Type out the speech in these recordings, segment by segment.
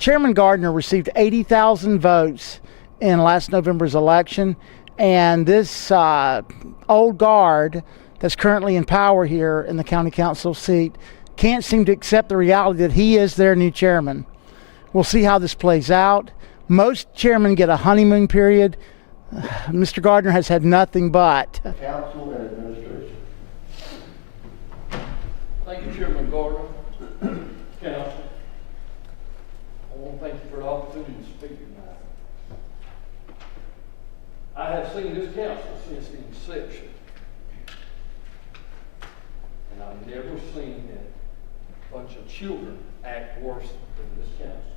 Chairman Gardner received 80,000 votes in last November's election, and this old guard that's currently in power here in the county council seat can't seem to accept the reality that he is their new chairman. We'll see how this plays out. Most chairmen get a honeymoon period. Mr. Gardner has had nothing but. Council and administration. Thank you, Chairman Gardner. Council, I want to thank you for the opportunity to speak tonight. I have seen this council since the inception, and I've never seen a bunch of children act worse than this council.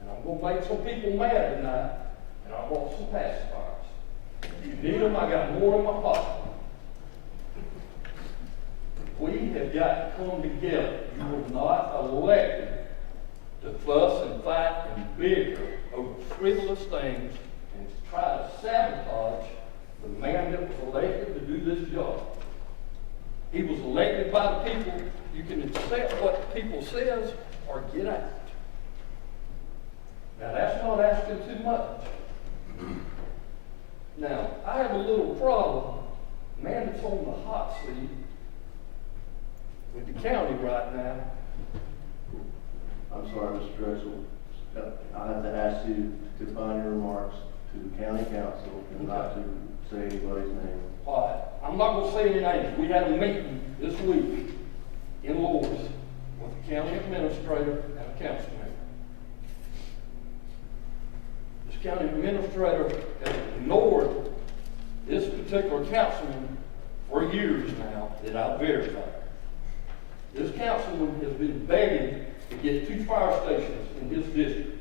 And I'm going to make some people mad tonight, and I brought some pacifiers. If you need them, I got more in my pocket. We have got to come together. You were not elected to fuss and fight and bicker over frivolous things and to try to sabotage the man that was elected to do this job. He was elected by the people. You can accept what the people says or get out. Now that's not asking too much. Now, I have a little problem. Man that's on the hot seat with the county right now. I'm sorry, Mr. Drexel. I have to ask you to confine your remarks to the county council and not to say anybody's name. All right, I'm not going to say any names. We had a meeting this week in Lourdes with the county administrator and a council member. This county administrator has ignored this particular councilman for years now that I've verified. This councilman has been begging to get 2 fire stations in his district,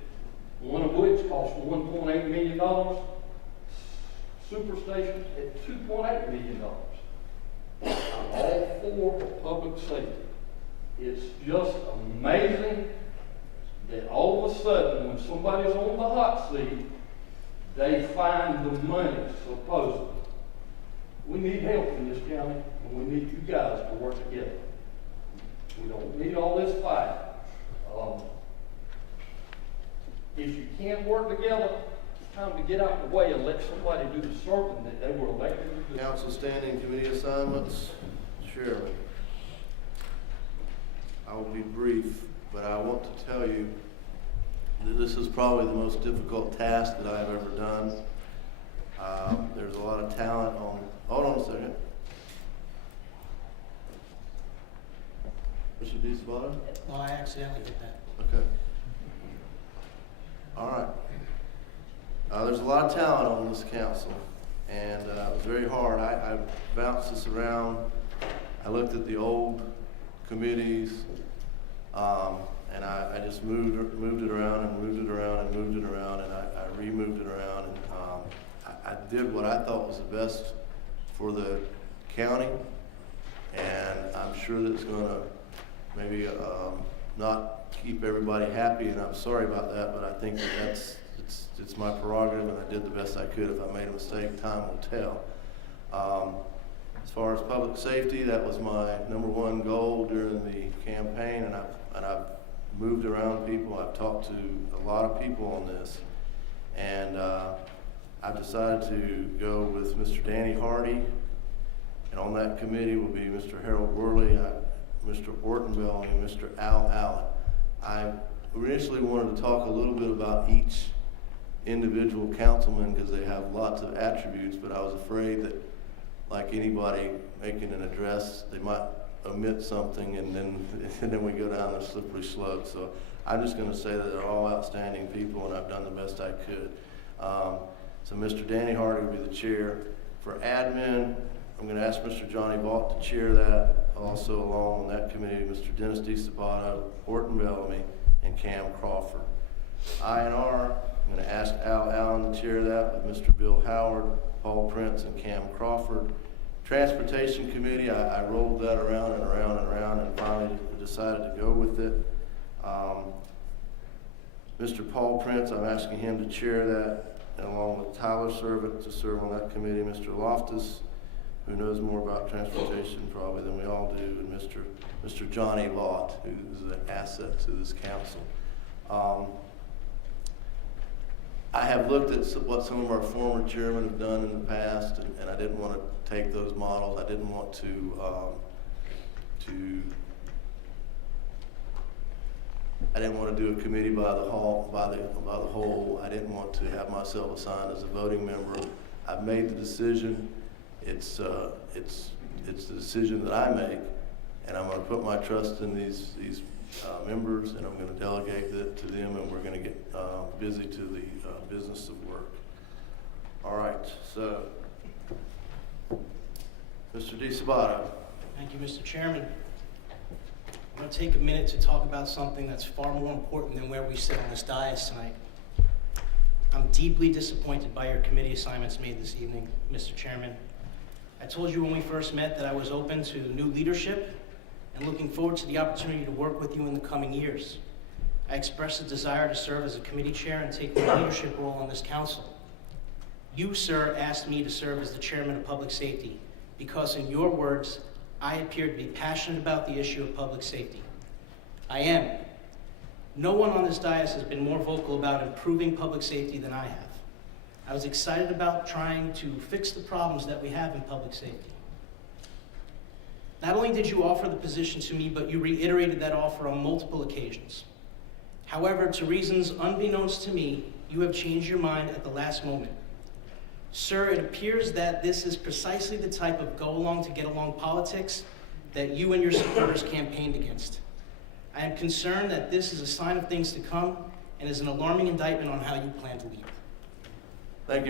one of which cost $1.8 million, super stations at $2.8 million. I'm all for public safety. It's just amazing that all of a sudden, when somebody's on the hot seat, they find the money, supposedly. We need help in this county, and we need you guys to work together. We don't need all this fight. If you can't work together, it's time to get out of the way and let somebody do the serving that they were elected to do. Council standing committee assignments. Chairman. I will be brief, but I want to tell you that this is probably the most difficult task that I've ever done. There's a lot of talent on, hold on a second. Mr. DeSabato? Well, I accidentally hit that. Okay. All right. There's a lot of talent on this council, and it was very hard. I bounced this around. I looked at the old committees, and I just moved it around and moved it around and moved it around, and I removed it around, and I did what I thought was the best for the county, and I'm sure that it's going to maybe not keep everybody happy, and I'm sorry about that, but I think that it's my prerogative, and I did the best I could. If I made a mistake, time will tell. As far as public safety, that was my #1 goal during the campaign, and I've moved around people. I've talked to a lot of people on this, and I've decided to go with Mr. Danny Hardy, and on that committee will be Mr. Harold Worley, Mr. Orton Bell, and Mr. Al Allen. I initially wanted to talk a little bit about each individual councilman because they have lots of attributes, but I was afraid that, like anybody making an address, they might omit something, and then we go down the slippery slope. So I'm just going to say that they're all outstanding people, and I've done the best I could. So Mr. Danny Hardy will be the chair. For admin, I'm going to ask Mr. Johnny Vaught to chair that. Also along on that committee, Mr. Dennis DeSabato, Orton Bellamy, and Cam Crawford. I&R, I'm going to ask Al Allen to chair that with Mr. Bill Howard, Paul Prince, and Cam Crawford. Transportation Committee, I rolled that around and around and around and finally decided to go with it. Mr. Paul Prince, I'm asking him to chair that, and along with Tyler Servant to serve on that committee, Mr. Loftus, who knows more about transportation probably than we all do, and Mr. Johnny Vaught, who's an asset to this council. I have looked at what some of our former chairmen have done in the past, and I didn't want to take those models. I didn't want I didn't want to do a committee by the whole. I didn't want to have myself assigned as a voting member. I've made the decision. It's the decision that I make, and I'm going to put my trust in these members, and I'm going to delegate it to them, and we're going to get busy to the business of work. All right, so Mr. DeSabato. Thank you, Mr. Chairman. I'm going to take a minute to talk about something that's far more important than where we sit on this dais tonight. I'm deeply disappointed by your committee assignments made this evening, Mr. Chairman. I told you when we first met that I was open to new leadership and looking forward to the opportunity to work with you in the coming years. I expressed a desire to serve as a committee chair and take a leadership role on this council. You, sir, asked me to serve as the chairman of public safety because, in your words, I appeared to be passionate about the issue of public safety. I am. No one on this dais has been more vocal about improving public safety than I have. I was excited about trying to fix the problems that we have in public safety. Not only did you offer the position to me, but you reiterated that offer on multiple occasions. However, to reasons unbeknownst to me, you have changed your mind at the last moment. Sir, it appears that this is precisely the type of go-along-to-get-along politics that you and your supporters campaigned against. I am concerned that this is a sign of things to come and is an alarming indictment on how you plan to lead. Thank you.